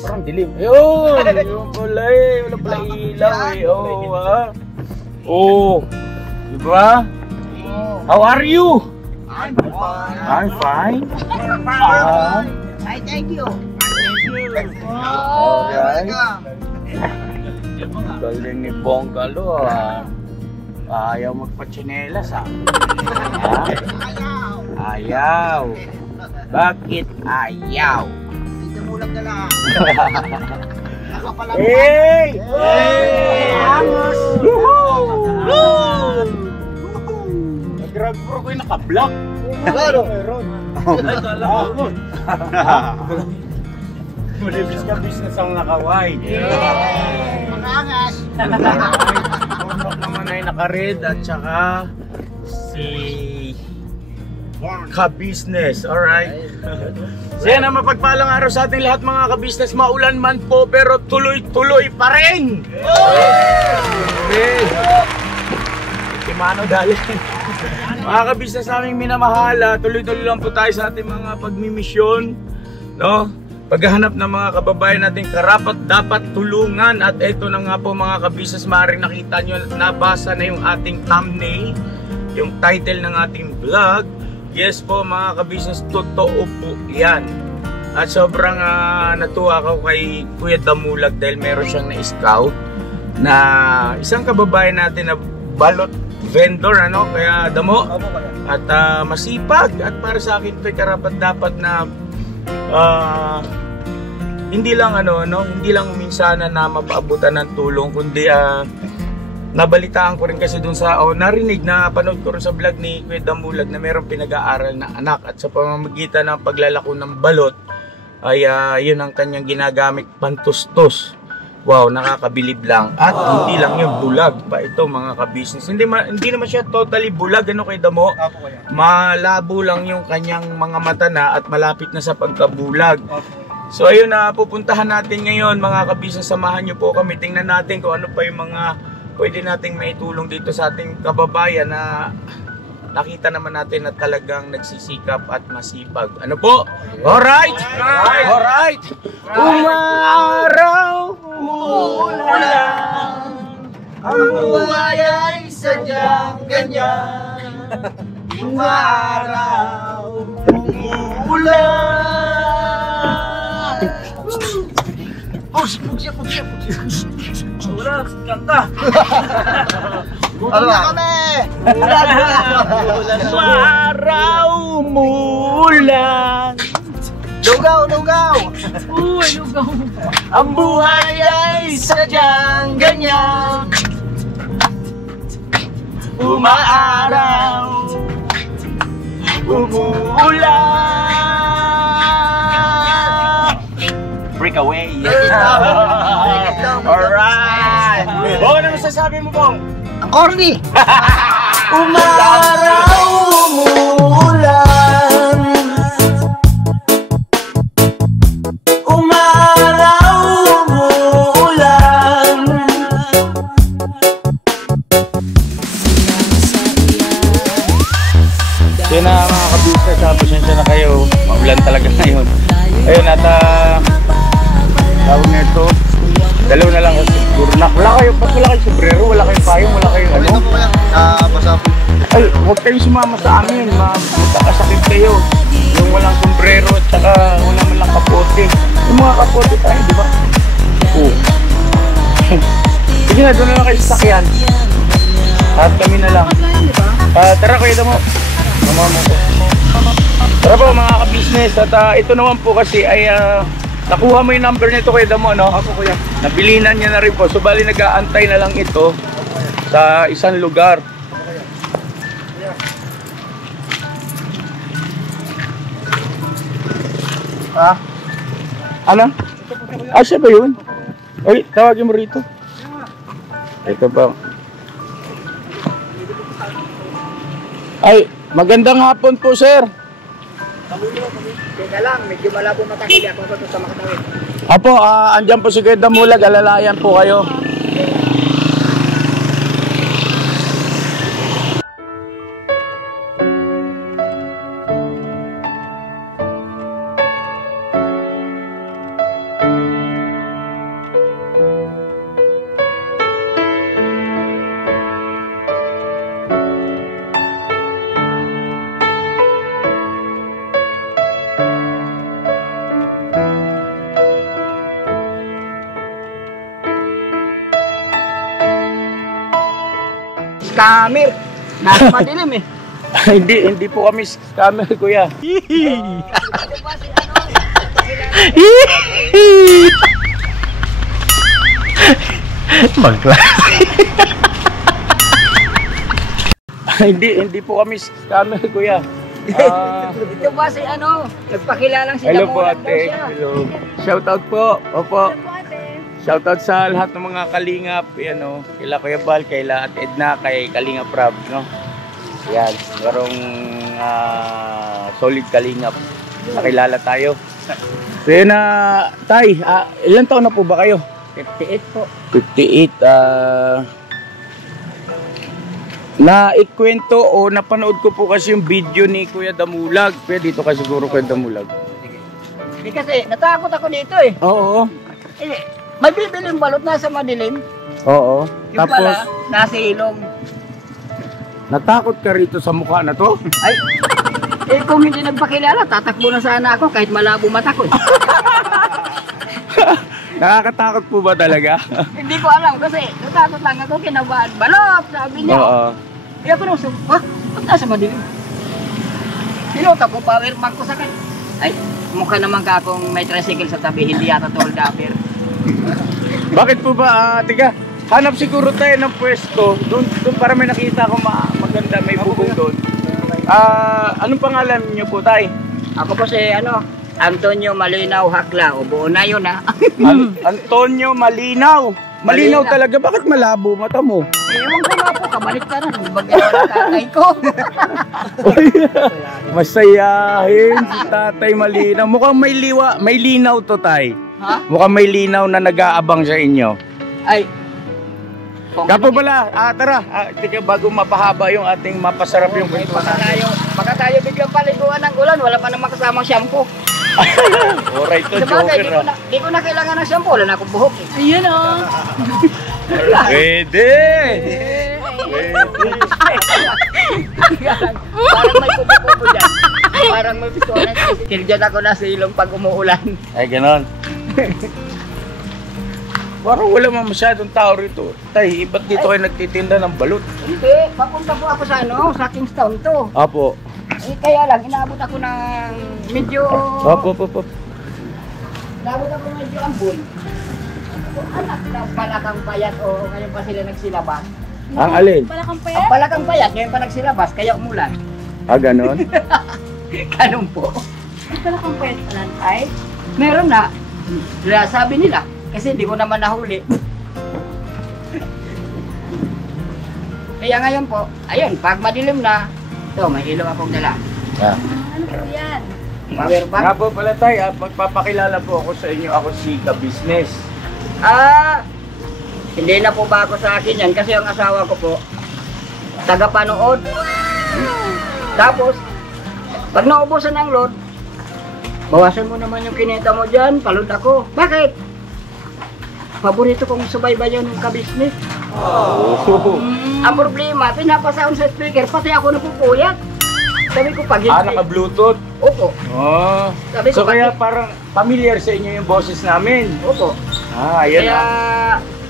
Parang dilim. Ayun! Yung pala eh. Wala pala ilaw eh. Oh, ha? Oh. Diba? How are you? I'm fine. I'm fine. I thank you. Alright. Galing ni Bongalo ah. Ayaw magpachinelas ah. Ayaw. Bakit ayaw? Mulag na lang. Hey! Hey! Angos! Woohoo! Grabe bro ko yung naka-block. Claro! Ay, kala ko. Mulibis ka business ang naka-white. Mangangas! Bongkok naman ay naka-red at saka si ka-business. Alright. So yan ang mapagpalang araw sa ating lahat mga ka-business. Maulan man po pero tuloy-tuloy pa rin. Timano dali. Mga ka-business naming minamahal, tuloy-tuloy lang po tayo sa ating mga pagmimisyon, no? Paghahanap ng mga kababayan nating karapat dapat tulungan. At ito na nga po mga ka-business, maaaring nakita nyo, nabasa na yung ating thumbnail, yung title ng ating vlog. Yes po mga ka-business, totoo po yan. At sobrang natuwa ako kay Kuya Damulag dahil meron siyang na-scout na isang kababayan natin na balot vendor, ano? Kaya Damo, at masipag. At para sa akin ito'y karapat dapat na hindi lang hindi lang minsanan na mapaabutan ng tulong, kundi nabalitaan ko rin kasi dun sa narinig na panood ko rin sa vlog ni Kuya Damulag na mayroong pinag-aaral na anak at sa pamamagitan ng paglalako ng balot ay yun ang kanyang ginagamit pantustos. Wow, nakakabilib lang. At hindi lang yung bulag pa ito mga ka-business. Hindi naman siya totally bulag, ano Kuya Damo? Malabo lang yung kanyang mga mata na at malapit na sa pagkabulag. So ayun na pupuntahan natin ngayon mga ka-business. Samahan nyo po kami. Tingnan natin kung ano pa yung mga pwede nating maitulong dito sa ating kababayan na nakita naman natin na talagang nagsisikap at masipag. Ano po? Alright! Alright! Umaraw umulan, ang buhay ay sadyang ganyan. Umaraw umulan. Pugsya. Wala, kanta. Ano na kami? Umaraw umulan, Lugaw, lugaw! Uy, lugaw. Ang buhay ay sadyang ganyan. Umaaraw, umuulan. Breakaway. Alright. Oh, ano masasabi mo, Bong? Ang corny! Umaraw, umuulan. Umaraw, umuulan. Yun na mga kabisa, pasensya na kayo. Maulan talaga ngayon. Ayun, at tawag na ito. Dalaw na lang kasi siguro na. Wala kayo, ba't wala kayong sombrero? Wala kayong payong? Wala kayong ano? Ito po yan. Basa po. Ay, huwag kayong sumama sa amin. Magkakasakit kayo. Yung walang sombrero at saka wala man lang kapote. Yung mga kapote tayo, di ba? Oo. Sige na, doon na lang kayo sa sakyan. At kami na lang. Tara, kuya mo. Mama mo ko. Tara po mga ka-business. At ito naman po kasi ay nakuha mo yung number nito kuya mo, no? Ako kuya. Nabilinan niya na rin po. So bali nag-aantay na lang ito sa isang lugar. Ha? Ano? Siya ba yun? Uy, tawagin mo rito. Ito pa. Ay, magandang hapon po, sir. Teka lang, medyo malabo matakili ako sa makatawid. Apo, andyan po si Kuya Damulag, alalayan po kayo. Scammer! Nasa madilim eh. Hindi po kami scammer, kuya. Magklase. Hindi po kami scammer, kuya. Ito ba si nagpakilalang si Hello po, Damulag daw ate. siya. Hello. Shoutout po. Opo. Shoutout sa lahat ng mga kalingap, yan o, kila Kuya Bal, kila Ate Edna, kay Kalingap Rab, no? Yan, merong solid kalingap, nakilala tayo. So yun Tay, ilan taon na po ba kayo? 58 po. 58, naikwento o napanood ko po kasi yung video ni Kuya Damulag, kaya dito ka siguro Kuya Damulag. Hindi kasi, natakot ako dito eh. Oo, May bibiling balot nasa madilim. oo. Yung pala, nasa ilong. Natakot ka rito sa mukha na to? Ay, kung hindi nagpakilala, tatakbo na sana ako kahit malabo mata ko. Nakakatakot po ba talaga? Hindi ko alam kasi natakot lang ako, kinabahan. Balot, sabi niya. Oo. Kaya ko nung ba't nasa madilim? Pinota ko, power bank ko sa kanya. Ay, mukha naman ka akong may tricycle sa tabi, hindi yata tol dapper. Bakit po ba, tiga, hanap siguro tayo ng pwesto, doon para may nakita ko maganda, may bubong doon. Anong pangalan niyo po, tay? Ako po si Antonio Malinaw Hakla, o buo na yun ha. Antonio Malinaw. Malinaw talaga, bakit malabo mata mo? Ewan ko nga po, kabalik ka na, bagay na tatay ko. Masayahin si Tatay Malinaw. Mukhang may linaw to, tay. Ha? Mukhang may linaw na nag-aabang sa inyo. Ay. Kapo pala, tara, tika, bago mapahaba yung ating mapasarap yung kwento natin. Baka tayo biglang paliguan ng ulan, wala pa namang kasamang shampoo. Alright to, Sabagay, joker. di ko na kailangan ng shampoo, wala na akong buhok eh. Ayan o. Pwede! Parang may kubo-kubo dyan. Parang may pistola. Kildiyan ako na sa ilong pag umuulan. Ay, ganon. Parang wala man masyadong tao rito. Tay, ba't dito kayo nagtitinda ng balut? Hindi, papunta po ako sa sa Kingstown to. Apo. Eh, kaya lang, inaabot ako ng medyo... Opo. Inaabot ako ng medyo ambon. Kung anak na palakang payat o ngayon pa sila nagsilabas. Ang alin? Palakang Ang payat? palakang payat, ngayon pa nagsilabas, kaya umulan. Ganon? Ganun po. Palakang payat pala, tay. Meron na. Sabi nila, kasi hindi ko naman nahuli. Kaya ngayon po, ayun, pag madilim na, ito, may ilaw akong dala. Ano po yan? Power bank. Nga po pala tayo, magpapakilala po ako sa inyo. Ako si Ka-Business. Hindi na po bago sa akin yan kasi ang asawa ko po, tagapanood. Tapos, pag naubusan ng load, bawasan mo naman yung kinita mo dyan, palod ako. Bakit? Paborito kong subaybayan ng Ka-Business. Ang problema, pinapasound sa speaker, pati ako napupuyat. Sabi ko pag hindi. Naka-Bluetooth? Opo. Oh. Sabi ko, So kaya bakit? parang familiar sa inyo yung boses namin. Opo. Ayan Kaya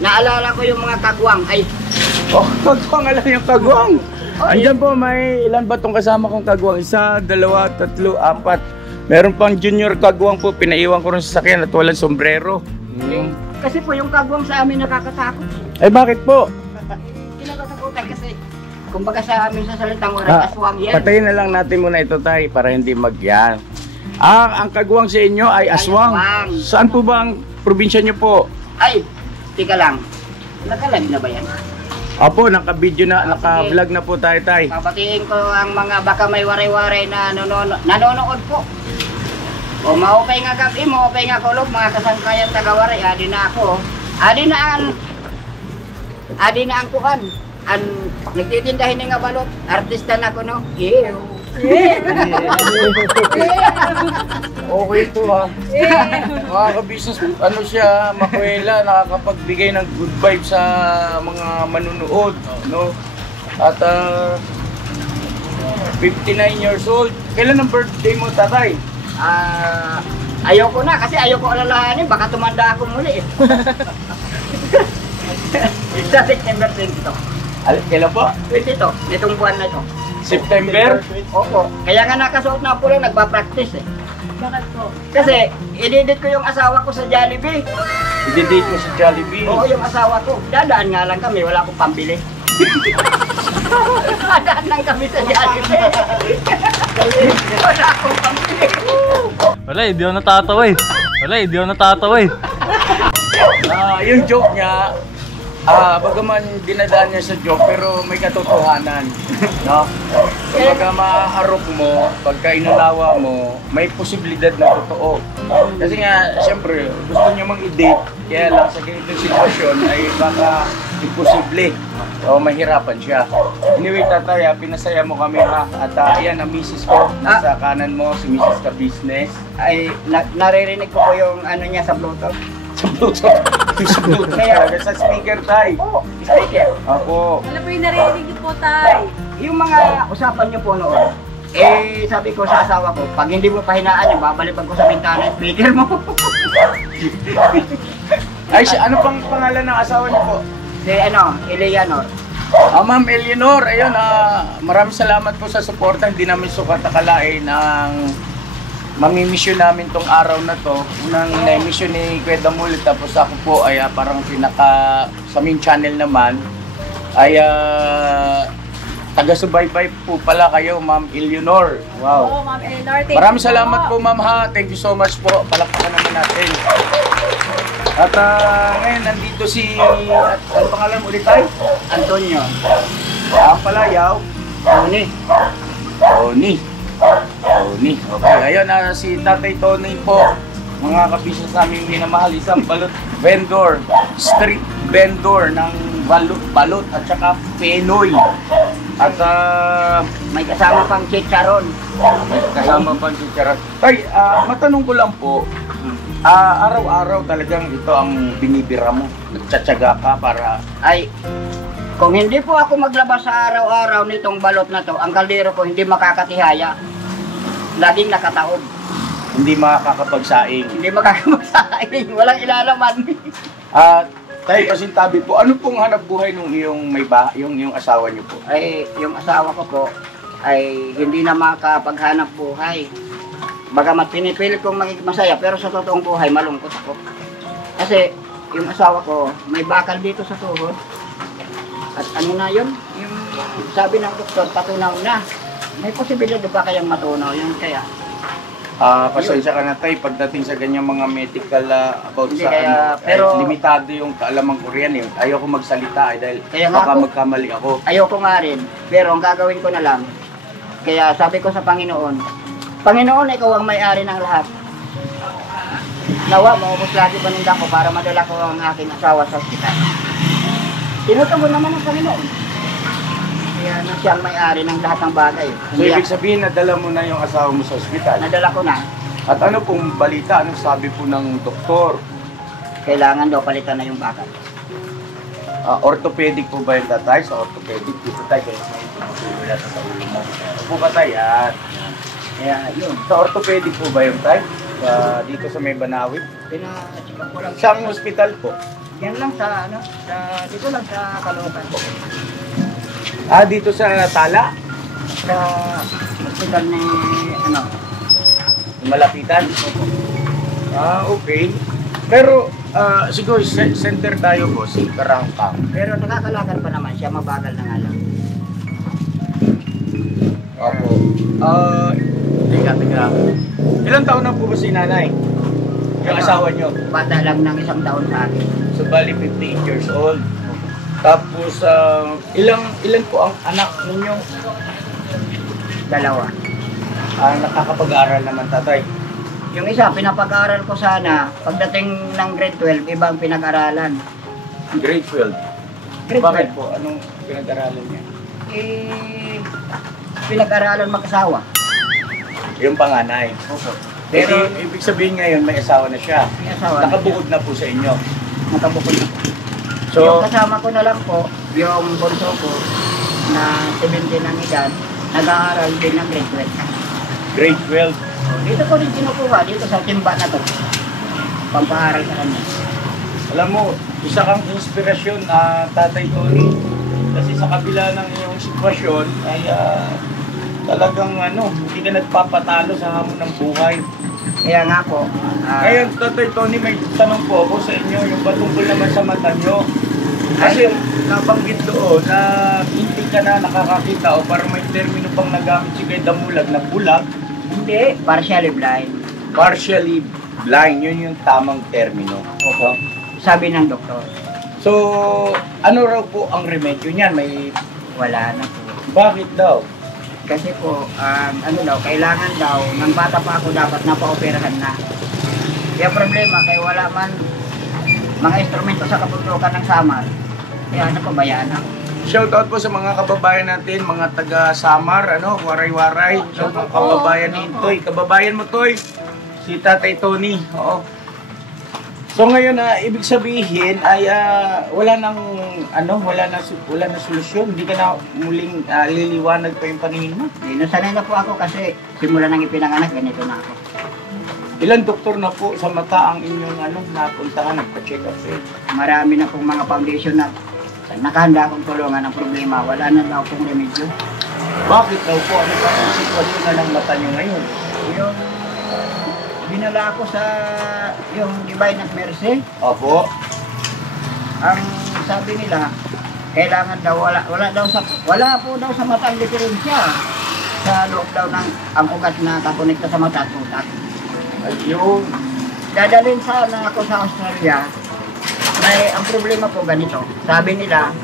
naalala ko yung mga kagwang. Ay, Oh, kagwang, alam yung kagwang. Oh, Andyan po, may ilan ba itong kasama kong kagwang? 1, 2, 3, 4. Meron pang junior kagwang po, pinaiwan ko rin sa sakyan at walang sombrero. kasi po yung kagwang sa amin nakakatakot. Eh bakit po? Kinakatakutan kasi, kumbaga sa amin sa salitang oras, aswang yan. Patayin na lang natin muna ito tayo para hindi magyan. Ang kagwang sa inyo ay aswang. Aswang. Saan po ba ang probinsya nyo po? Ay, tika lang. Nakalag na ba yan? Opo, naka-video na, naka-vlog na po tayo tay. Papatiin ko ang mga baka may waray-waray na nanonood po. O maupay nga gabi, maupay nga kulog, mga kasangkayan tagawaray, adi na ako. Adi na ang kuhan. Nagtitindahin nga balot, artista na ko no. Ew. Okay ito ha. Mga ka-business, ano siya, makuwela, nakakapagbigay ng good vibes sa mga manunood, no? At 59 years old. Kailan ang birthday mo, tatay? Ayoko na kasi ayoko alalahanin, baka tumanda ako muli eh. Sa September 22. Kailan po? 22, nitong buwan na ito. September? Opo. Kaya nga nakasuot na po lang, nagpa-practice eh. Bakit po? Kasi, ididit ko yung asawa ko sa Jollibee. I-date mo sa Jollibee. Oo, yung asawa ko. Dadaan nga lang kami, wala akong pambili. Dadaan lang kami sa Jollibee. Wala akong pambili. Wala, hindi ako natatawa eh. Yung joke niya, bagaman dinadaan niya sa joke, pero may katotohanan. No? Pagka maaharap mo, pagka inulawa mo, may posibilidad na totoo. Kasi nga, siyempre, gusto niya mang-i-date, kaya lang sa ganitong sitwasyon ay baka imposible o mahirapan siya. Anyway, tatay, pinasaya mo kami ha. At ayan, ang misis ko, nasa kanan mo, si Mrs. Ka-Business. Ay, naririnig ko po yung ano niya sa Bluetooth. Sa Bluetooth. Sa Bluetooth talaga, sa speaker, tay. Oo, speaker. Ako. Ano po yung narinig niyo po, tay? Yung mga usapan niyo po noon, sabi ko sa asawa ko, pag hindi mo pahinaan yung babalipan ko sa bintana yung speaker mo. Ay, ano pang pangalan ng asawa niyo po? Si Eleanor. Ma'am Eleanor, ayun, maraming salamat po sa suporta. Hindi namin sukat akalain ang mamimission namin tong araw na to. Unang na-mission ni Kuya Damulit, tapos ako po ay parang pinaka sa main channel naman ay taga-subaybay po pala kayo, Ma'am Eleanor. Wow. Oo, Ma'am Eleanor. Thank Maraming you salamat po, po, Ma'am ha. Thank you so much po. Palakpakan naman natin. At ngayon nandito si ang pangalan ulit tayo? Antonio. Ang palayaw. Tony. Tony. Okay, ayun si Tatay Tony po. Mga kabisnes namin minamahal, isang balot vendor, street vendor ng balot at saka Penoy. At May kasama pang chicharon. kasama pa si Charat. Tay, matanong ko lang po, araw-araw talagang ito ang binibira mo? Nagtsatsaga ka para... Ay, kung hindi po ako maglabas sa araw-araw nitong balot na to, ang kaldero ko hindi makakatihaya. Laging nakataob. hindi makakapagsaing. Hindi makakapagsaing. Walang ilalaman. Tay, pasintabi po, ano pong hanap buhay nung iyong may yung asawa niyo po? Ay, yung asawa ko po, ay hindi na makapaghanap buhay. Bagamat pinipilit kong maging masaya, pero sa totoong buhay, malungkot ako. Kasi yung asawa ko, may bakal dito sa tuhod. At ano na yun? Yung sabi ng doktor, patunaw na. May posibilidad ba kayang matunaw yun? Kaya, Pasensya ka na tayo pagdating sa ganyang mga medical about Hindi, sa kaya- pero- limitado yung kaalaman ko riyan eh. Ayoko magsalita dahil Kaya nga baka po- magkamali ako. ayoko nga rin. Pero ang gagawin ko na lang, kaya sabi ko sa Panginoon, Panginoon, ikaw ang may-ari ng lahat. Nawa, maubos lagi paninda ko para madala ko ang aking asawa sa ospital. Tinutugon naman ng Panginoon. Kaya na siya ang may-ari ng lahat ng bagay. So Hindi ibig sabihin nadala mo na yung asawa mo sa ospital. nadala ko na, At ano pong balita, anong sabi po ng doktor? kailangan daw palitan na yung bakal. Orthopedic po ba yung tatay? Sa orthopedic, dito tayo kaya may wala sa ulo mo. Po ba tayo? Yan. Kaya yun, Sa orthopedic po ba yung tayo? Dito sa may Banawid? pina-check up ko lang. Saan hospital po? Yan lang sa, ano, dito lang sa Caloocan. Dito sa Tala? Sa hospital ni, ano, Malapitan? Okay. Pero siguro center tayo po, si Karangkang. pero nakakalakad pa naman siya, mabagal na nga lang. Opo. Teka. Ilang taon na po ba si nanay? Yung asawa nyo? Bata lang ng 1 taon sa akin. So bali 58 years old. Tapos ilan po ang anak ninyo? 2. Nakakapag-aral naman tatay. Yung isa, pinapag-aral ko sana, pagdating ng grade 12, ibang pinag-aralan. Grade 12. Grade Bakit po? Anong pinag-aralan niya? Pinag-aralan mag-asawa. Yung panganay. Opo. Pero Pero, ibig sabihin ngayon may asawa na siya. may asawa. Nakabukod na po sa inyo. Nakabukod na. So, Yung kasama ko na lang po, yung bunso ko, na 17 ang edad, nag-aaral din ng grade 12. grade 12. Dito ko rin kinukuha, dito sa timba na to. Pampaaral sa kanya. Alam mo, isa kang inspirasyon Tatay Tony. Kasi sa kabila ng iyong sitwasyon ay talagang hindi ka nagpapatalo sa hamon ng buhay. Kaya nga po, Ngayon, Tatay Tony, may tanong po ako sa inyo, yung patungkol naman sa mata nyo. Kasi nabanggit doon na hindi ka na nakakakita o parang may termino pang nagamit si Kuya Damulag na bulag, hindi, partially blind. partially blind. Yun yung tamang termino. Opo. Sabi ng doktor, So, ano raw po ang remedyo niyan? May wala na po. bakit daw? Kasi po, kailangan daw, ng bata pa ako dapat napaoperahan na. Kaya problema, kaya wala man mga instrumento sa kabundukan ng Samar. Kaya napabayaan ako. Shout out po sa mga kababayan natin, mga taga Samar, waray-waray. So, mga kababayan ni Toy. Kababayan mo, Toy. Si Tatay Tony. Oo. So ngayon ibig sabihin ay wala na solusyon. Hindi ka na muling liliwanag pa yung paningin mo. Nasanay na po ako kasi simula nang ipinanganak, ganito na ako. Ilan doktor na po sa mata ang inyong napuntahan, nagpa-check up eh? Marami na pong mga foundation na nakahanda akong tulungan ng problema. Wala na daw pong remedyo. Bakit daw po? Ano ba ang sitwasyon na ng mata nyo ngayon? Yung binala ako sa yung Divine at Mercy, Opo. ang sabi nila, kailangan daw wala po daw sa mata ang diferensya. Sa loob daw ng ang ugat na kakonekta sa mata at utak. Ayun. Dadalhin sana ako sa Australia. Ang problema po ganito. Sabi nila,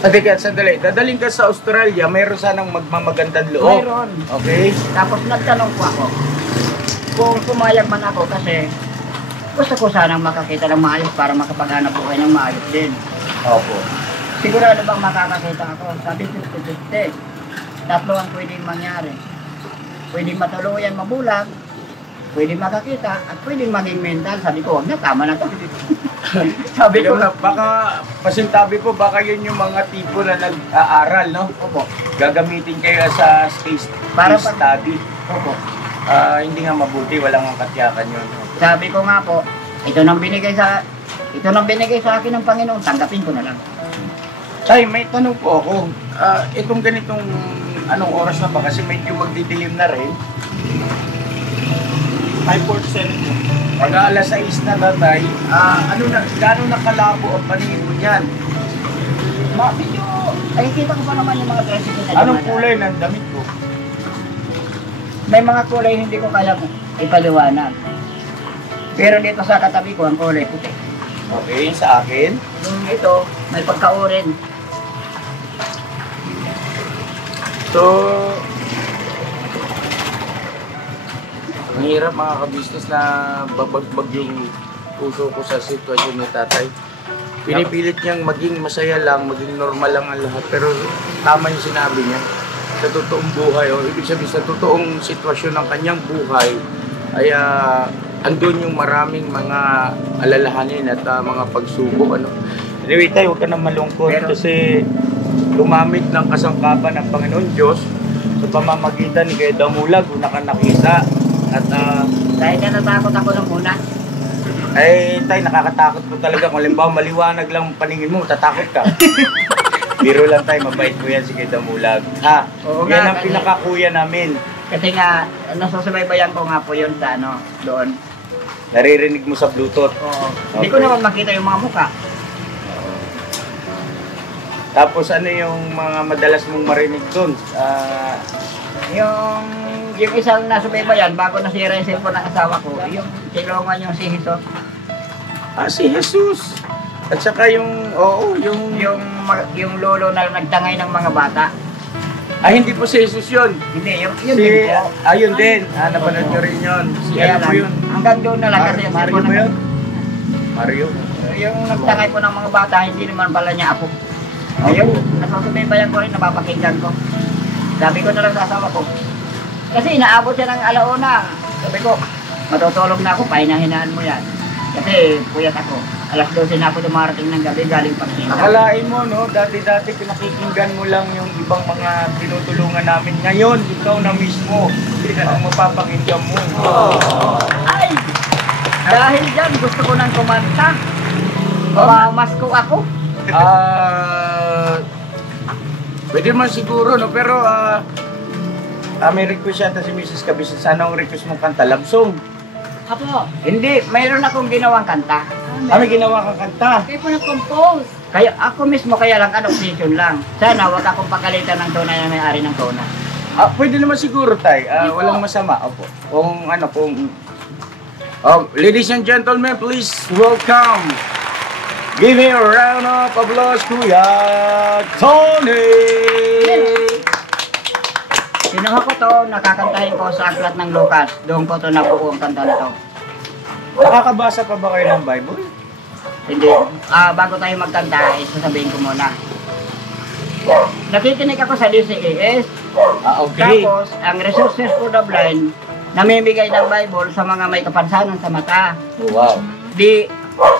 Teka, sandali. Dadaling ka sa Australia, mayroon sanang magmamagandang loob. mayroon. Okay. Tapos nagtanong po ako kung pumayag man ako kasi gusto ko sanang makakita ng maayos para makapaghanap buhay ng maayos din. Opo. Sigurado bang makakakita ako? Sabi 50-50. Tatlo ang pwedeng mangyari. Pwedeng matuluyan mabulag, pwedeng makakita, at pwedeng maging mental. Sabi ko, wag na, tama na to. Sabi ko, Baka, pasintabi po, baka yun yung mga tipo na nag-aaral, no? opo, Gagamitin kayo sa space Para space pag- study. opo. Hindi nga mabuti, walang ang katyakan yun. Sabi ko nga po, ito nang binigay sa akin ng Panginoon, tanggapin ko na lang. Tay, may tanong po ako. Itong ganitong anong oras na ba? Kasi medyo magdidilim na rin. 5:47. Pag alas 6 na tatay, gano'n na kalabo ang paningin mo niyan? Medyo, nakikita ko pa naman yung mga tricycle na Anong dumadaan. kulay ng damit ko? May mga kulay hindi ko kaya ipaliwanag. Pero dito sa katabi ko, ang kulay puti. Okay, sa akin. Yung ito, may pagka-orange. So, ang hirap mga kabisnes na babagbag yung puso ko sa sitwasyon ni tatay. Pinipilit niyang maging masaya lang, maging normal lang ang lahat. Pero tama yung sinabi niya. Sa totoong buhay, o ibig sabihin sa totoong sitwasyon ng kanyang buhay, ay andun yung maraming mga alalahanin at mga pagsubok. Ano. Anyway tayo, huwag ka nang malungkot kasi lumamit ng kasangkapan ng Panginoon Diyos sa pamamagitan ni Kuya Damulag, una ka nakita. At Dahil na natakot ako nung una. ay tay, nakakatakot po talaga. Kung halimbawa maliwanag lang ang paningin mo, tatakot ka. Biro lang tayo, mabait po yan si Kuya Damulag. Ha? Oo Yan nga, ang kasi- pinakakuya namin. Kasi nga, nasusubaybayan ko nga po yun sa doon. Naririnig mo sa Bluetooth. Oo. Hindi ko Okay. naman makita yung mga muka. Tapos ano yung mga madalas mong marinig doon? Yung isang nasubaybayan, bago nasira yung cellphone ng asawa ko, yung silungan yung si Jesus. Si Jesus. At saka yung, Yung lolo na nagtangay ng mga bata. hindi po si Jesus yun. Hindi, yun Si, din po. ayun din. Napanood nyo rin yun. Si Kaya ano po lang, yun? hanggang doon na lang kasi yung Mario cellphone ba na- yun? Mario. Yung nagtangay po ng mga bata, hindi naman pala niya ako. Ayun, nasusubaybayan ko rin, napapakinggan ko. Sabi ko na lang sa asawa ko. Kasi inaabot siya ng alauna. Sabi ko, matutulog na ako, pahinang-hinaan mo yan. Kasi puyat ako. Alas 12 na ako dumarating ng gabi, galing pagsinta. Akalain mo, no? Dati-dati pinakikinggan mo lang yung ibang mga tinutulungan namin. Ngayon, ikaw na mismo ang mapapakinggan mo. Ay! Dahil dyan, gusto ko nang kumanta. Masko ako. Pwede man siguro, no? Pero, may request yata si Mrs. Cabisas. Anong request mong kanta? Love song? Apo. Hindi, mayroon akong ginawang kanta. May ginawa kang kanta. Kayo po nag-compose. Kaya ako mismo kaya lang adoption lang. Sana wag akong pagalitan ng tunay na may-ari ng tona. Pwede naman siguro, tay. Walang masama. Opo. Ladies and gentlemen, please welcome. Give me a round of applause, Kuya Tony! Kinuha ko to, nakakantahin ko sa Aklat ng Lucas. Doon ko to nabuo ang kanta na to. Nakakabasa pa ba kayo ng Bible? Hindi. Bago tayo magkanta, sasabihin ko muna. Nakikinig ako sa DCAS. Okay. Tapos, ang Resources for the Blind, namimigay ng Bible sa mga may kapansanan sa mata. Wow. Di,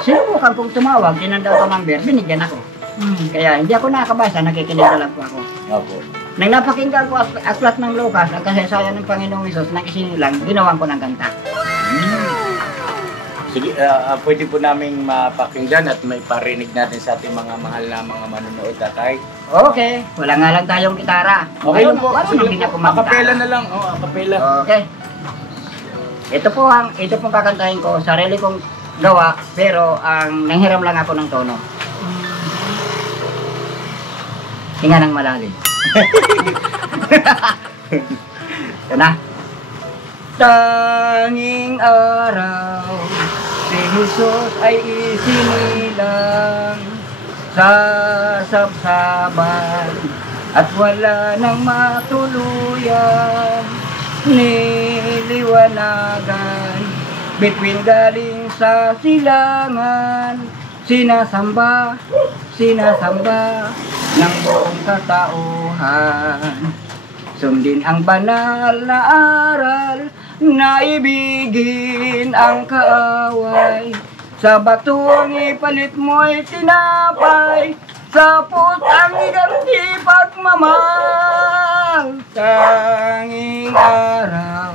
sinubukan kong tumawag, tinandaw ko number, binigyan ako. Kaya hindi ako nakakabasa, nakikinig na lang po ako. Opo. Nang napakinggan ko Aklat ng Lucas, ang kasaysayan ng Panginoong Hesus, nang isinilang, ginawan ko ng kanta. Sige, pwede po naming mapakinggan at may parinig natin sa ating mga mahal na mga manonood, tatay. Okay, wala nga lang tayong gitara. Okay lang po. Marunong din ako mag-gitara. Akapela na lang. Akapela. Okay. Ito pong kakantahin ko, sarili kong gawa, pero ang nanghiram lang ako ng tono. Hinga ng malalim. Ito na. Tanging araw, si Jesus ay isinilang sa sabsaban at wala nang matuluyan. Niliwanagan, bituin galing sa silangan, sinasamba ng buong katauhan. Sundin ang banal na aral, naibigin ang kaaway. Sa batuang ipalit mo'y tinapay, sa putang iganti pagmamahal. Tanging araw,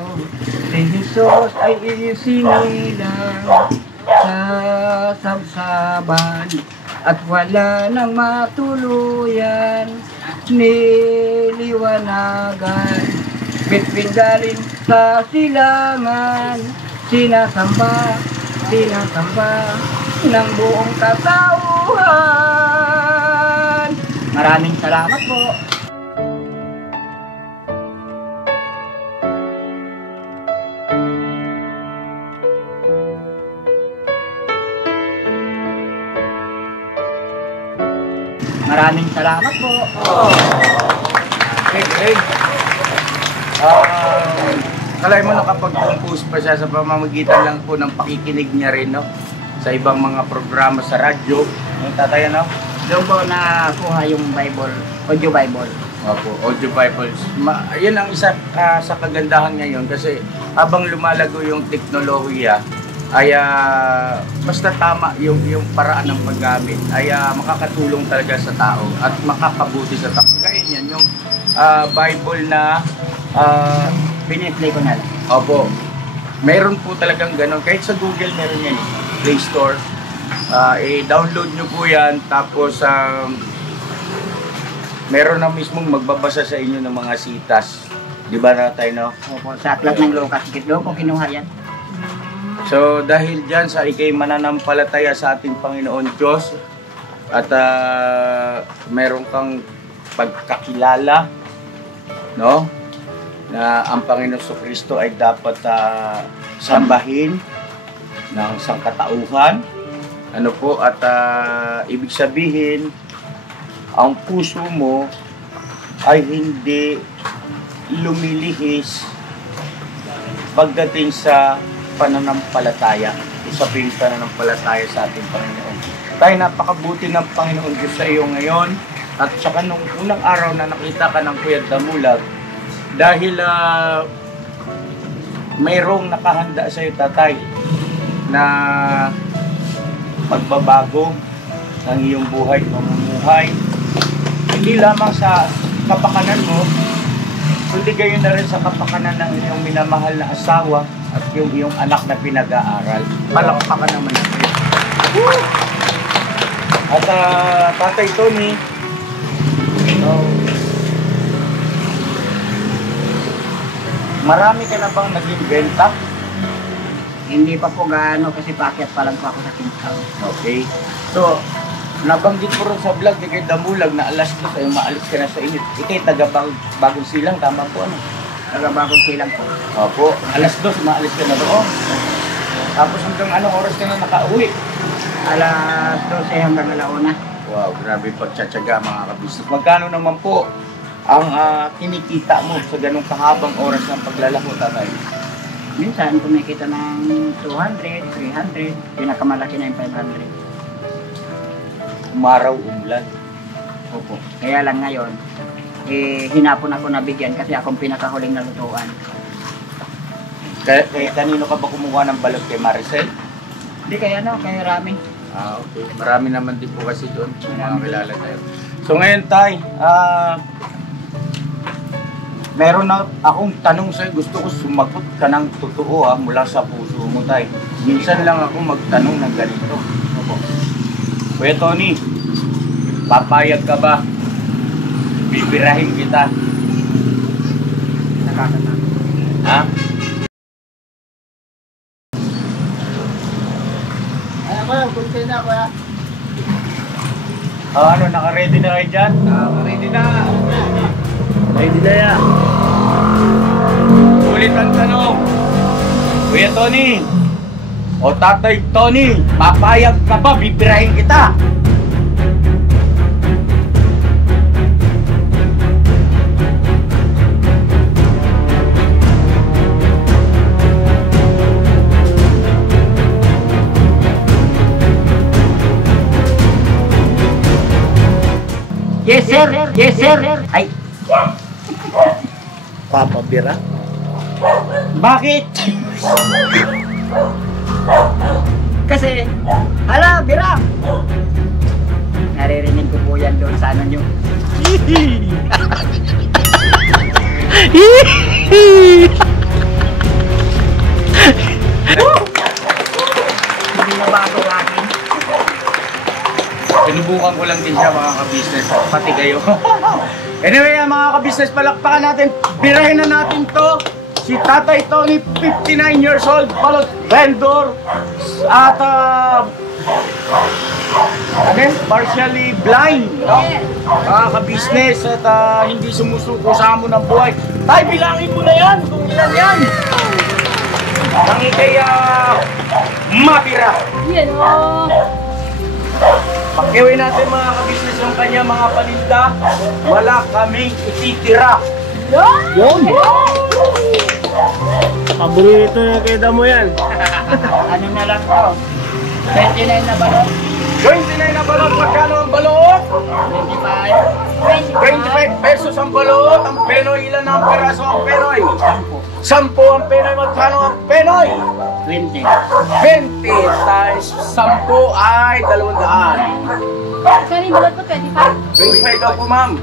si Jesus ay isinilang sa sabsaban at wala nang matuluyan. niliwanagan. Bitbit galing sa silangan, sinasamba ng buong katauhan. Maraming salamat po. Maraming salamat po. Hey. Kalay mo nakapag-compose pa siya sa pamamagitan lang po ng pakikinig niya rin, no? Sa ibang mga programa sa radyo. Yung tatay, no? Doon po nakuha yung Bible, audio Bible. Opo, audio Bibles. Yun ang isa sa kagandahan ngayon kasi habang lumalago yung teknolohiya, ay basta tama yung paraan ng paggamit ay makakatulong talaga sa tao at makakabuti sa tao. Kaya yan yung Bible na Piniplay ko na lang. opo, meron po talagang ganun. Kahit sa Google meron yan, Play Store. I-download nyo po yan tapos meron na mismong magbabasa sa inyo ng mga sitas. Di ba tayo, no? Opo, sa aklat ng Lucas. Doon ko kinuha yan. So dahil dyan sa ikay mananampalataya sa ating Panginoon Diyos at meron kang pagkakilala, no, na ang Panginoon Kristo ay dapat sambahin ng sangkatauhan, ano po, at ibig sabihin ang puso mo ay hindi lumilihis pagdating sa pananampalataya, usaping pananampalataya sa ating Panginoon. Tayo, napakabuti ng Panginoon Diyos sa iyo ngayon at saka nung unang araw na nakita ka ng Kuya Damulag dahil mayroong nakahanda sa iyo, tatay, na pagbabago ng iyong buhay, pamumuhay, hindi lamang sa kapakanan mo, kundi gayon na rin sa kapakanan ng iyong minamahal na asawa at yung iyong anak na pinag-aaral. Palakpakan naman natin. At Tatay Tony, marami ka na bang naging benta? Hindi pa po gaano kasi paakyat pa lang po ako sa Kingstown. Okay. So, nabanggit ko rin sa vlog ni kay Damulag na alas 2 ay maalis ka na sa init. Ikay taga-Bagong Silang, tama po, ano? Taga-Bagong Silang po. Opo, alas 2 maalis ka na doon. Tapos hanggang anong oras ka na nakauwi? Alas 12 hanggang alauna. Wow, grabe pagtsatsaga mga kabisnes. Magkano naman po ang kinikita mo sa ganong kahabang oras ng paglalako, tatay? Minsan kumikita ng 200, 300, pinakamalaki na yung 500. Umaraw, umulan. Opo. Kaya lang ngayon, hinapon ako nabigyan kasi akong pinakahuling nalutuan. Kaya kanino ka ba kumuha ng balot, kay Maricel? Hindi kaya kaya Rami. Okay. Marami naman din po kasi doon. Mga kilala tayo. So ngayon, tay, meron na akong tanong sa'yo. Gusto ko sumagot ka ng totoo mula sa puso mo, tay. Minsan lang ako magtanong ng ganito. Opo. Kuya Tony, papayag ka ba? Bibirahin kita. Nakakatakot. Ha? Ay, kuya, kunti na, kuya. Ano, naka-ready na kayo dyan? Ready na. Ready na yan. Ulit ang tanong. Kuya Tony, o Tatay Tony, papayag ka ba? Bibirahin kita. Yes, sir. Yes, sir. Ay, Papabira? Bakit? kasi, hala, bira. Naririnig ko po yan doon sa ano nyo. Hindi na bago akin. Sinubukan ko lang din siya mga ka-business. Pati kayo. Anyway, mga ka-business, palakpakan natin. Birahin na natin to. Si Tatay Tony, 59 years old, balot vendor. At partially blind. No? Mga ka-business at hindi sumusuko sa hamon ng buhay. Tay, bilangin mo na yan kung ilan yan. Ang ikay mapira. Yan o. Pakiwin natin mga ka-business yung kanya mga paninda. Wala kaming ititira. Yun! Paborito na keda mo yan. Ano na lang to? 29 na balot? 29 na balot. Magkano ang balot? 25. 25 pesos ang balot. Ang penoy, ilan ang peraso ang penoy? 10 ang penoy. Magkano ang penoy? 20. 20 times 10 ay 200. Kano yung balot mo? 25? 25 daw po, ma'am.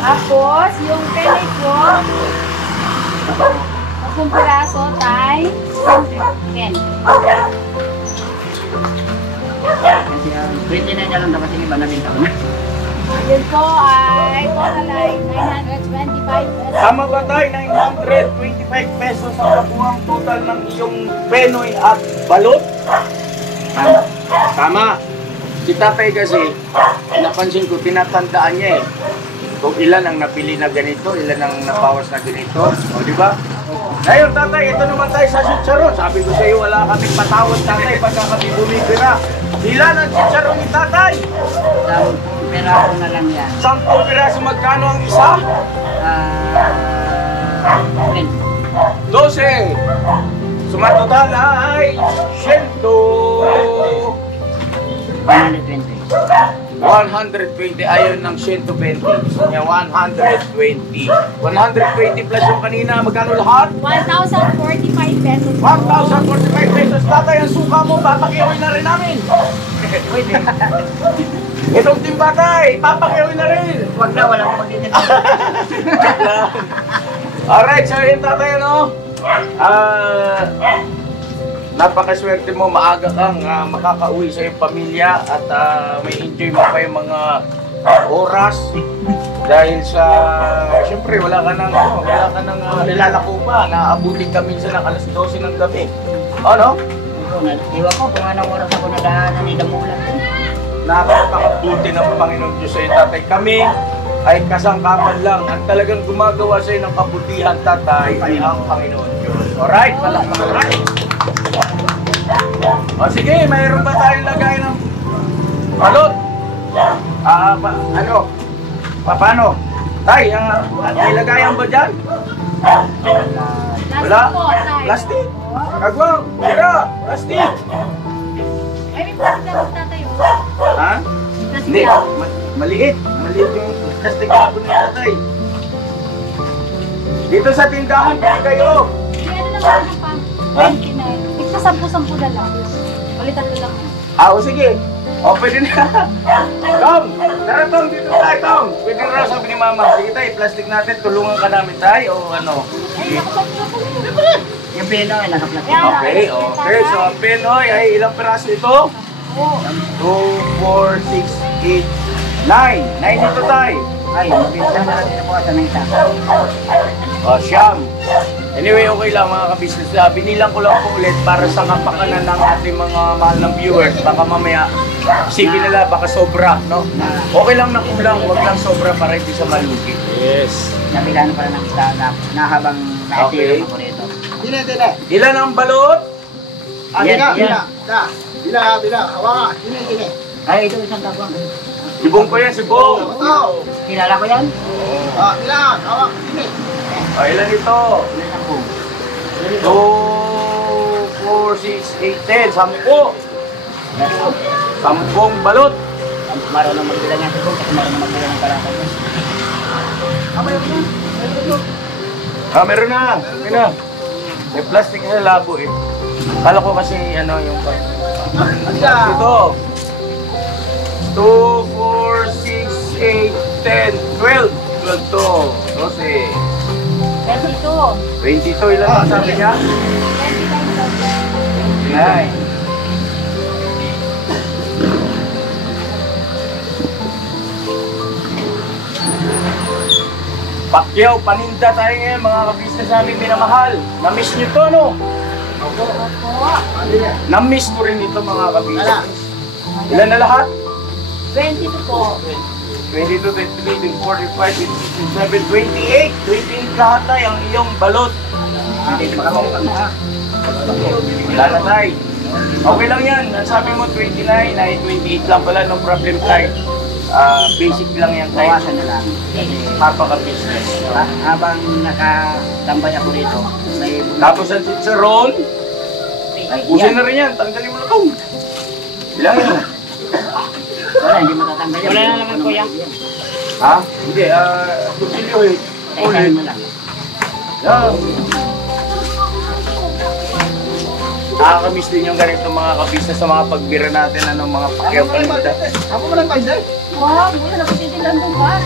Tapos, yung penay ko, 10 piraso times 10. Kasi 29 na lang dapat yung iba na din taon. Yun po ay total ay 925 pesos. Tama ba tayo? 925 pesos ang kabuhang total ng iyong penoy at balot? Tama. Tama. Si Tatay kasi, napansin ko, tinatandaan niya eh. Kung ilan ang napili na ganito, ilan ang nabawas na ganito. O, di ba? Ngayon, Tatay, ito naman tayo sa chicharon. Sabi ko sa iyo, wala kaming patawad, Tatay, pagka kami bumibira. Ilan ang chicharon ni Tatay? 10 peraso na lang yan. 10 piraso, magkano ang isa? 12. Sumatotal ay 100. 120. 120 ayon ng 120. Gusto niya 120. 120 plus yung kanina, magkano lahat? 1,045 pesos. 1,045 pesos. Tatay, ang suka mo, papakiawin na rin namin. Pwede. Itong timba, Tay, papakiawin na rin. Huwag na, walang magiging. Alright, so yun, Tatay, ano? Napakaswerte mo, maaga kang makakauwi sa iyong pamilya at may enjoy mo pa yung mga oras dahil sa, syempre wala ka nang nilalako pa, naabutin ka minsan ng alas 12 ng gabi. Ano? Iwan ko kung anong oras ako nadaanan ni Damulan. Nakakabuti ng Panginoon Diyos sa iyo, Tatay. Kami ay kasangkapan lang. Ang talagang gumagawa sa iyo ng kabutihan, Tatay, ay ang Panginoon Diyos. Alright? Alright? O sige, mayroon ba tayong lagay ng balot? Paano? Tay, may lagayan ba dyan? Wala? Plastic po, tayo. Plastic? Kagwang, tira, plastic. Ay, may plastic na po tayo. Ha? Plastic Hindi, na. maliit. Maliit yung plastic na ni Tatay. Dito sa tindahan, pili kayo. Hindi, ano lang ako pa. Ha? 29. Tigsa 10-10 na lang. Ulitan ko lang. O sige. O, pwede na. Tom, tara Tom, dito tayo Tom. Pwede na raw sabi ni Mama. Sige tayo, plastic natin. Tulungan ka namin tayo o ano. Ay, nakapagpapalito ko. Yung pinoy, nakaplastic. Yan. Okay, okay. So, ang penoy ay ilang peraso ito? Oo. 2, 4, 6, 8, 9. 9 ito tayo. Ay, mabinta na natin po sa nangta. O, siyam. Anyway, okay lang mga ka-business. Binilang ko lang po ulit para sa kapakanan ng ating mga mahal ng viewers. Baka mamaya, isipin nila, baka sobra, no? Okay lang na kulang, wag lang sobra para hindi sa malugi. Yes. Nabilan pa lang ng isa na habang Okay. naitiro ko rito. Ilan ang balot? Yan, yan. Bila, hawa, dine. Ay, ito isang tagwang. Sibong ko yan, sibong. Oh, Kilala ko yan? bila, hawa, dine. O, ilan ito? Ilan ako? 2, 4, 6, 8, 10. 10. 10 balot. Marunong magbilang yan siguro kasi marunong magbilang ng kalakal yan. Meron na. Okay na. May plastic na labo eh. Kala ko kasi ano yung... Ito. 2, 4, 6, 8, 10, 12. 12 to. 12. 22. 22. Ilan ang sabi niya? 29. 29. Pacquiao, paninda tayo ngayon mga kabisnes namin minamahal. Na-miss nyo to, no? Opo. Na-miss ko rin ito mga kabisnes. Ilan na lahat? 22 po. 22, 23, 45, 27, 28. 28 lahat tayo ang iyong balot. Hindi makakauntang na. Wala na tayo. Okay lang yan. Ang sabi mo 29, ay 28 lang pala. No problem tayo. Basic lang yan tayo. Bawasan na lang. Mapaka-business. Habang nakatambay ako rito, may... Tapos ang chicharon, usin na rin yan. Tanggalin mo na ito. Bilangin mo. Wala, hindi matatanggal yan. Wala na naman kuya. Ha? Hindi. Kusilyo eh. Tayo mo lang. Yan. Nakakamiss din yung ganito mga kabisnes sa mga pagbira natin. Mga Pacquiao paninda. Ako mo lang tayo dahil. Wow, wala na pagtitindan mo ba?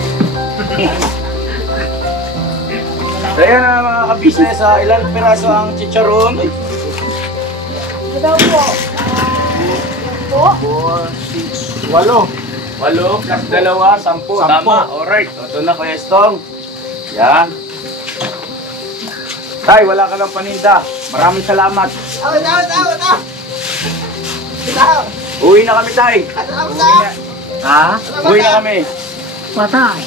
So yan mga kabisnes, ilang piraso ang chicharon? Ito daw po. Po? 8. 8 plus 2, 10. Tama, alright. Ito na Kuya Estong. Yan. Tay, wala ka ng paninda. Maraming salamat. Uwi na kami, Tay. Ha? Uwi na kami. Patay.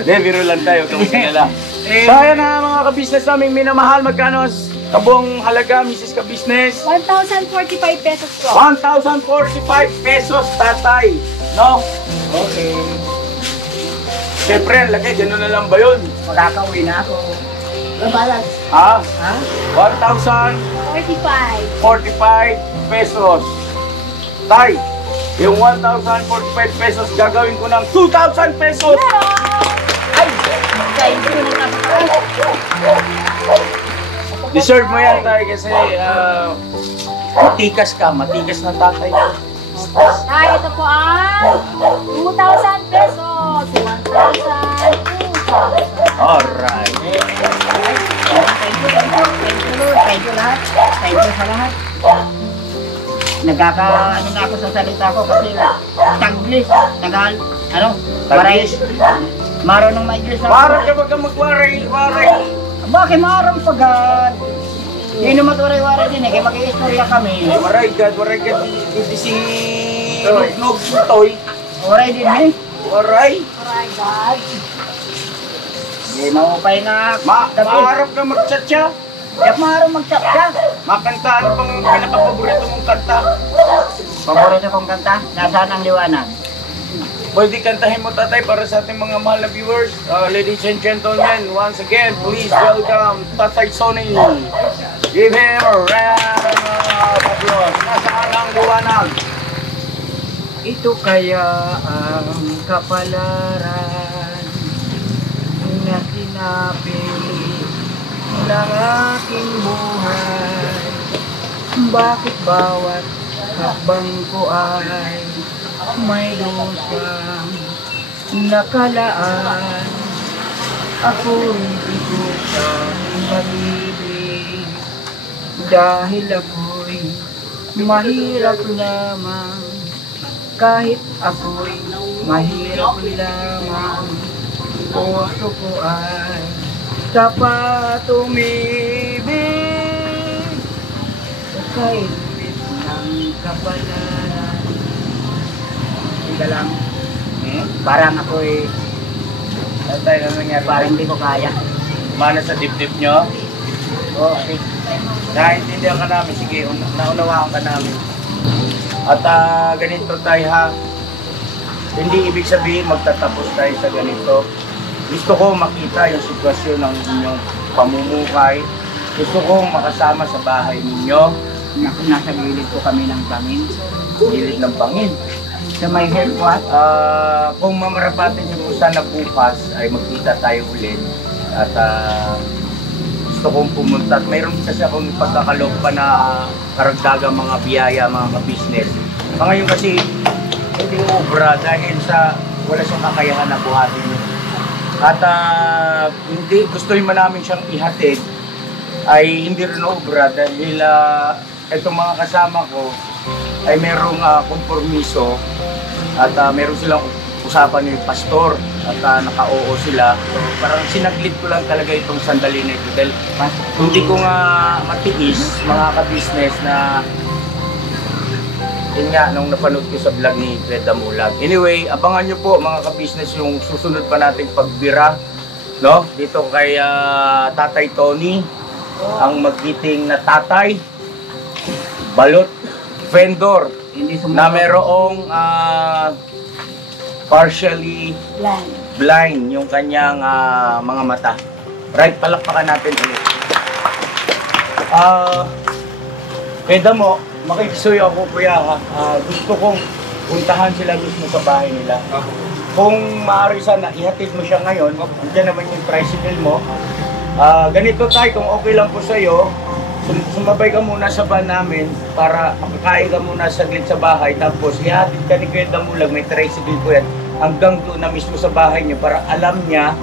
Hindi, biro lang tayo. Huwag kang magalala. So ayan na mga kabisnes naming minamahal. Magkano kabuang halaga, Mrs. Kabisnes? 1,045 pesos po. 1,045 pesos, tatay. No? Okay. Siyempre, ang laki. Gano'n na lang ba yun? Makakauwi na ako. Ha? Ha? 1,045 45. pesos. Tay, yung 1,045 pesos gagawin ko ng 2,000 pesos. Ay! Thank you na Deserve mo yan, Tay, kasi matikas na tatay. Ay, ito po ang 2,000 pesos. 1,000. Alright. Thank you lahat. Thank you sa lahat. Nagkakaano na ako sa salita ko kasi Taglis, Tagal, Waray. Marunong ma-English ako. Parang kapag ka magwaray. Bakit marunong pagad? Hindi naman waray-waray din eh, kaya mag-i-istorya kami. Waray God. Hindi si Nog Toy. Waray din eh. Waray. Alright, God. Hindi maupay na. Maharap ka mag-chat siya. Kaya marunong mag-chat ka. Makanta, ano bang pinaka-paborito mong kanta? Paborito kong kanta, Nasaan ang Liwanag? Pwede kantahin mo, tatay, para sa ating mga mahal na viewers. Ladies and gentlemen, once again, please welcome Tatay Sonny. Give him a round of applause. Nasaan ang liwanag? Ito kaya ang kapalaran na sinapit ng aking buhay. Bakit bawat hakbang ko ay may dosang nakalaan? Ako'y bigo sa pag-ibig dahil ako'y mahirap lamang. Kahit ako'y mahirap lamang, puso ko ay tapat umibig sa kaibig ng kapalaran. Hindi lang. Parang ako'y Tatay, ano nangyari? parang hindi ko kaya. Mana sa dibdib nyo? Okay. Naintindihan ka namin. Sige, naunawaan ka namin. At ganito tayo ha. Hindi ibig sabihin magtatapos tayo sa ganito. Gusto ko makita yung sitwasyon ng inyong pamumuhay. Gusto ko makasama sa bahay ninyo. Nasa gilid ko kami ng bangin. Gilid ng bangin. Sa may haircut. Kung mamarapatin nyo po sana bukas ay magkita tayo ulit. At gusto kong pumunta. At mayroon kasi akong pagkakalog pa na karagdagang mga biyaya, mga ka-business. Ngayon kasi hindi obra dahil sa wala siyang kakayahan na buhatin nyo. At hindi gusto naman namin siyang ihatid ay hindi rin obra dahil itong mga kasama ko ay merong kompromiso at meron silang usapan ng pastor. at naka-oo sila. So parang sinaglit ko lang talaga itong sandali na ito dahil hindi ko nga matiis mga ka-business na yun nga nung napanood ko sa vlog ni Kuya Damulag. Anyway, abangan nyo po mga ka-business yung susunod pa nating pagbira, no? Dito kay Tatay Tony, ang magiting na tatay, balot vendor na merong partially blind yung kanyang mga mata. Right, palakpakan natin ulit. Pwede mo, makikisuyo ako kuya ha. Gusto kong puntahan sila mismo sa bahay nila. Kung maaari sana, ihatid mo siya ngayon. Andiyan naman yung tricycle mo. Ganito tayo, kung okay lang po sa'yo, sumabay ka muna sa van namin para makakain ka muna saglit sa bahay. Tapos ihatid ka ni Kuya Damulag, may tricycle ko yan, hanggang doon na mismo sa bahay niyo para alam niya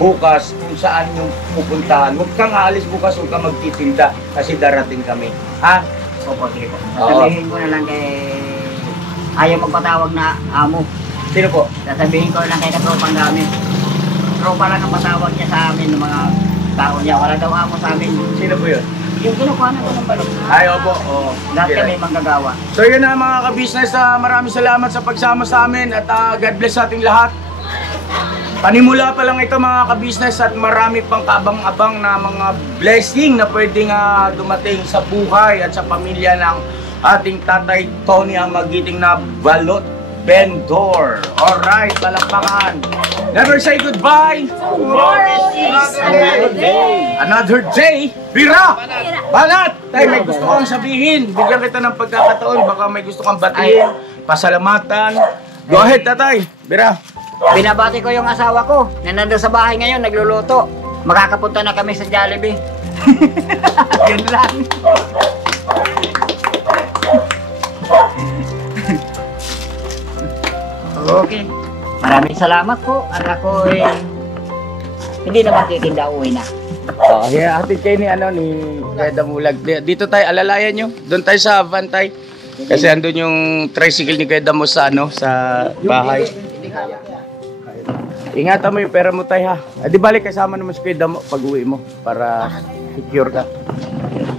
bukas kung saan yung pupuntahan. Huwag kang aalis bukas, huwag kang magtitinda kasi darating kami. Ha? Opo, sige po. Sasabihin ko na lang kay... Ayaw magpatawag na amo. Sino po? Sasabihin ko na lang kay katropang gamit. Tropa lang ang patawag niya sa amin ng mga tao niya. Wala daw amo sa amin. Sino po yun? Yung kinukuha na ko ng balot. Ay, opo. Oh. Lahat kami manggagawa. So yun na mga ka-business, maraming salamat sa pagsama sa amin at God bless sa ating lahat. Panimula pa lang ito mga ka-business at marami pang kaabang-abang na mga blessing na pwedeng dumating sa buhay at sa pamilya ng ating Tatay Tony, ang magiting na balot vendor. Alright, palakpakan. Never say goodbye. Another day. Bira! Balat! Tay, may gusto kang sabihin. Bigyan kita ng pagkakataon. Baka may gusto kang batiin. Pasalamatan. Go ahead, tatay. Bira. Binabati ko yung asawa ko na nandun sa bahay ngayon, nagluluto. Makakapunta na kami sa Jollibee. Yun lang. Okay. Maraming salamat po. At ako hindi na matitinda, uwi na. Okay, hatid kayo ni Kuya Damulag. Dito tayo, alalayan nyo. Doon tayo sa van tayo. Kasi andun yung tricycle ni Kuya Damo sa sa bahay. Ingatan mo yung pera mo tayo ha. Di balik kasama naman si Kuya Damo pag uwi mo para secure ka.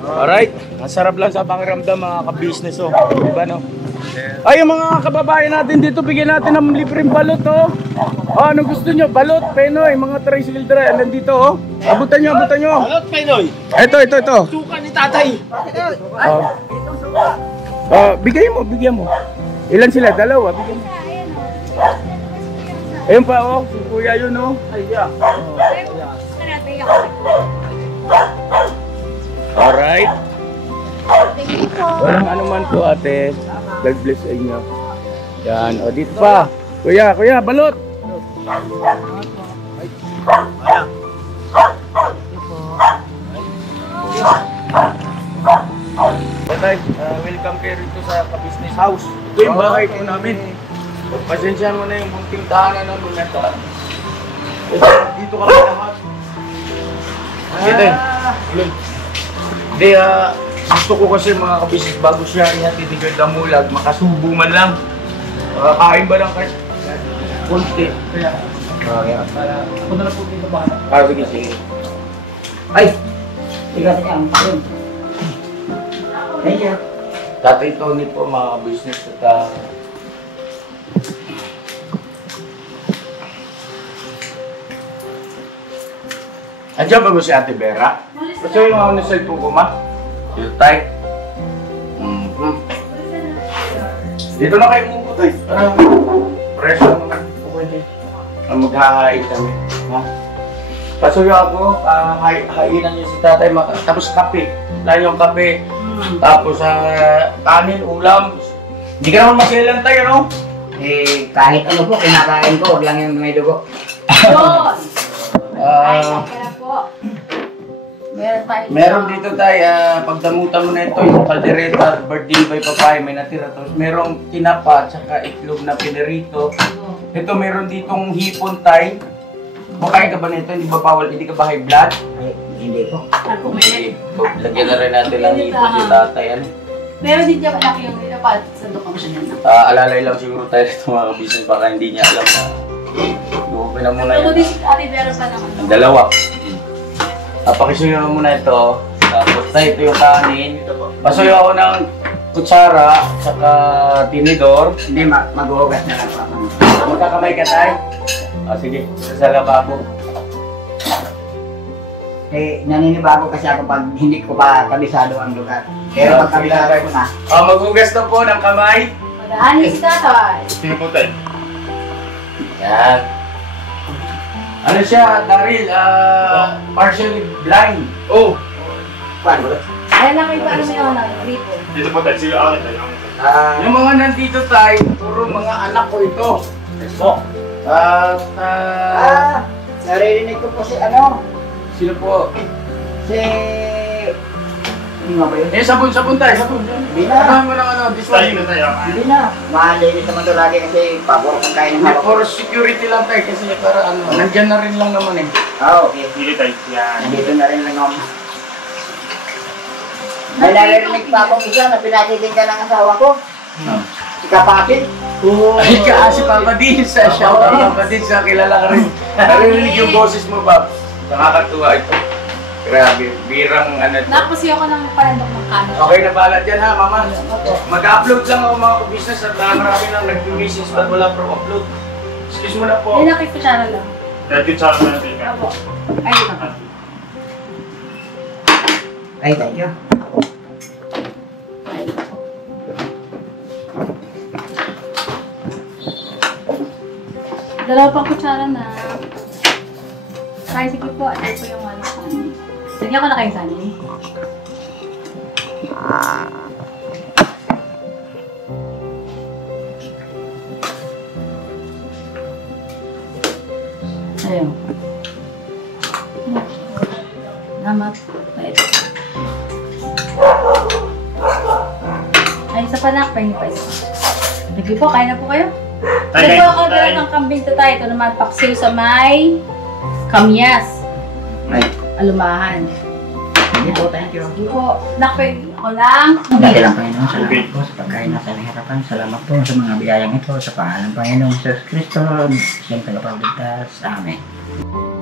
Alright, masarap lang sa pakiramdam mga ka-business oh. Diba no? Ay, yung mga kababayan natin dito, bigyan natin ng libreng balot oh. Oh, ano gusto nyo? Balot, Penoy, mga tricycle driver nandito oh. Abutan nyo, abutan nyo. Balot, Pinoy. Ito. Suka ni tatay. Bigyan mo. Ilan sila? Dalawa, bigyan mo. Ayun pa oh, si kuya yun oh. Alright. Walang anuman po ate. God bless sa inyo. Yan, o dito pa. Kuya, balot. Tatay, welcome kayo rito sa ka-business house. Ito yung bahay po namin. Pasensyahan mo na yung munting tahanan ng luneta. Dito kami lahat. Hindi, gusto ko kasi mga kabisnes bago siya ihatid ni Kuya Damulag, makasubo man lang. Kain ba lang kasi? Kunti. Kaya, ako na lang po dito ba? Sige. Ay! Tigas niya ang palun. Thank you. Tatay Tony po mga kabisnes at andiyan ba si Ate Vera? Gusto yung ako na cellphone ko, ma? Dito tayo. Dito na kayo umupo tayo. Parang fresh naman. Okay. Maghahain kami. Ha? Pasuyo ako, hainan niyo si tatay. Tapos kape. Lang yung kape. Tapos kanin, ulam. Hindi ka naman maselan tayo, no? Kahit ano po, kinakain ko. Huwag lang yung may dugo. Meron dito tayo, pagdamutan mo na ito, yung kaldereta, birthday by papaya, may natira. Tapos merong tinapa, tsaka itlog na pinirito. Ito meron ditong hipon tayo. Makain ka ba nito? Hindi ba bawal? Hindi ka ba high blood? Ay, hindi po. Lagyan na rin natin ng hipon si tatay. Pero hindi niya malaki yung sa doon ko siya nila. Alalay lang siguro tayo ito mga business, baka hindi niya alam na Okay na muna Ito yan. din si Ate Vera pa naman. Dalawa. Papakisuyo muna ito. Tapos na ito yung kanin. Pasuyo ako ng kutsara, saka tinidor. Hindi, maghuhugas na lang po ako. Magkakamay ka tayo? Sige, sa lababo. Naninibago kasi ako pag hindi ko pa kabisado ang lugar. Pero pag kabisado ko na, Maghugas na po ng kamay. Madaanin si Tatay. Sino po tayo? Yan. Ano siya, Daryl? Partially blind. Oh! paano? Ayan lang kayo paano may honor, gripo. Dito po tayo. Sige, ako na tayo. Yung mga nandito tayo, puro mga anak ko ito. Yes po. At, Naririnig ko po si ano, sino po? si... Hindi nga ba yun? Sabon tayo, sabon. Hindi na. Ano mo ng ano, this Tayo one. na tayo. Hindi na. Malinis naman to lagi kasi pabor kang kain ng Hindi, hawak. for security lang tayo kasi para ano, nandyan na rin lang naman eh. Okay. Sige tayo. Yan. Nandito na rin lang ako. May naririnig pa akong isa na pinatitin ka ng asawa ko. Si Kapakit. Ay ka, si Papa Din, sa shout out Papa Din, sa kilala ka rin. Narinig yung boses mo, Bob. Nakakatuwa ito. Grabe, birang ano ito. Nakapasi ako ng palandok ng kanin. Okay na balat yan ha, Mama. Mag-upload lang ako mga business at marami nang nag-message ba't wala pro-upload. Excuse mo na po. Yan nakikutsara lang. Dahil tsara na natin. Opo. Ayun ako. Ay, thank you. Dalawa pang kutsara na. Kaya sige po, ito po yung ano kanin. Lagyan ko na kayo kanin. Ayun. Salamat. Ito. Ay, isa pa na. Pahingi pa isa. Sige po, kaya na po kayo. Ito po ako dala ng kambing tatay. Ito naman, paksiw sa may kamyas. Ay, Alumahan. hindi po, thank you. Sige po. Nakpay ako lang. Dati lang Panginoon, salamat po sa pagkain na sa nahirapan. Salamat po sa mga biyayang ito sa pangalan ng Panginoong Jesus Cristo. Siyang tagapagligtas. Amen.